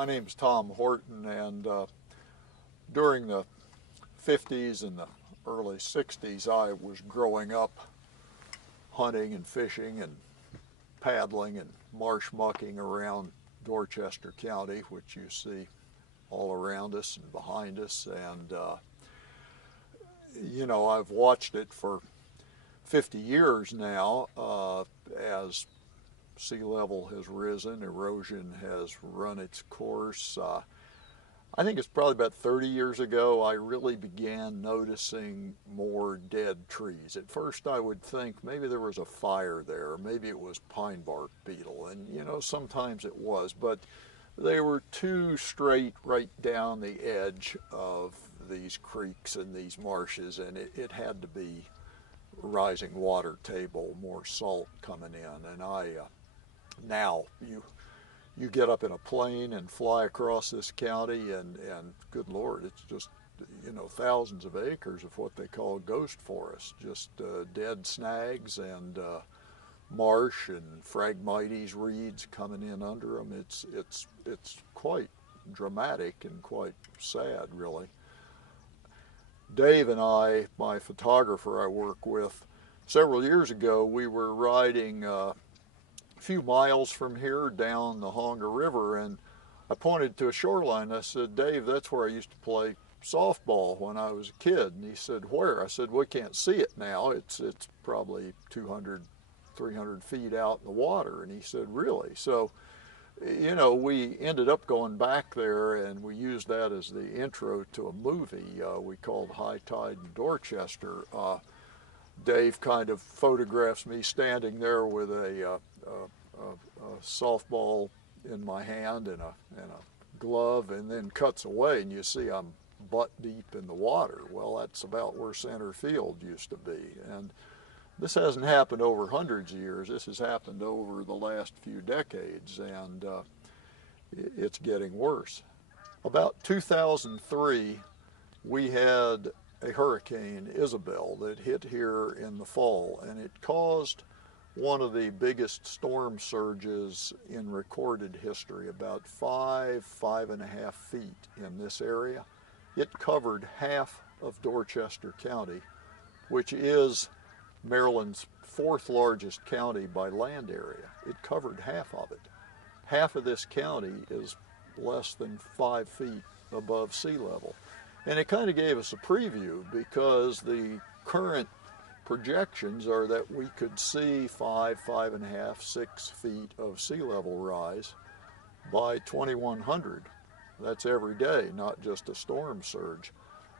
My name's Tom Horton, and during the 50s and the early 60s, I was growing up hunting and fishing and paddling and marsh mucking around Dorchester County, which you see all around us and behind us. And, you know, I've watched it for 50 years now as sea level has risen, erosion has run its course. I think it's probably about 30 years ago I really began noticing more dead trees. At first I would think maybe there was a fire there, maybe it was pine bark beetle, and you know, sometimes it was, but they were too straight right down the edge of these creeks and these marshes, and it had to be rising water table, more salt coming in. And now you get up in a plane and fly across this county, and good Lord, it's just, you know, thousands of acres of what they call ghost forest, just dead snags and marsh and phragmites reeds coming in under them. It's quite dramatic and quite sad, really. Dave and I, my photographer I work with, several years ago we were riding a few miles from here down the Honga River, and I pointed to a shoreline. I said, Dave, that's where I used to play softball when I was a kid. And he said, where? I said, we can't see it now. It's probably 200, 300 feet out in the water. And he said, really? So, you know, we ended up going back there, and we used that as the intro to a movie we called High Tide in Dorchester. Dave kind of photographs me standing there with a softball in my hand and a glove, and then cuts away, and you see I'm butt deep in the water. Well, that's about where center field used to be. And this hasn't happened over hundreds of years. This has happened over the last few decades, and it's getting worse. About 2003, we had a hurricane, Isabel, that hit here in the fall, and it caused one of the biggest storm surges in recorded history, about 5.5 feet in this area. It covered half of Dorchester County, which is Maryland's fourth largest county by land area. It covered half of it. Half of this county is less than 5 feet above sea level. And it kind of gave us a preview, because the current projections are that we could see 5.5, 6 feet of sea level rise by 2100. That's every day, not just a storm surge.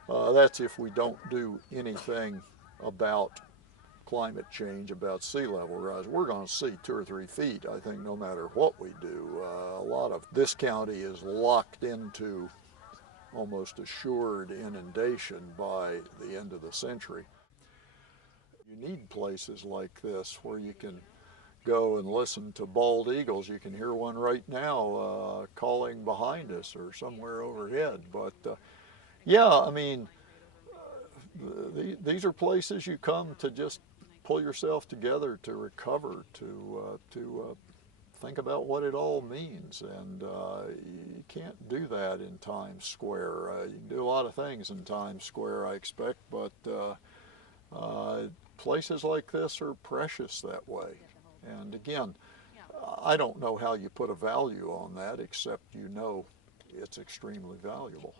That's if we don't do anything about climate change, about sea level rise. We're going to see 2 or 3 feet, I think, no matter what we do. A lot of this county is locked into almost assured inundation by the end of the century. You need places like this where you can go and listen to bald eagles. You can hear one right now calling behind us or somewhere overhead. But yeah, I mean, these are places you come to just pull yourself together, to recover, to think about what it all means. And you can't do that in Times Square. You can do a lot of things in Times Square, I expect, but places like this are precious that way. And again, I don't know how you put a value on that, except you know it's extremely valuable.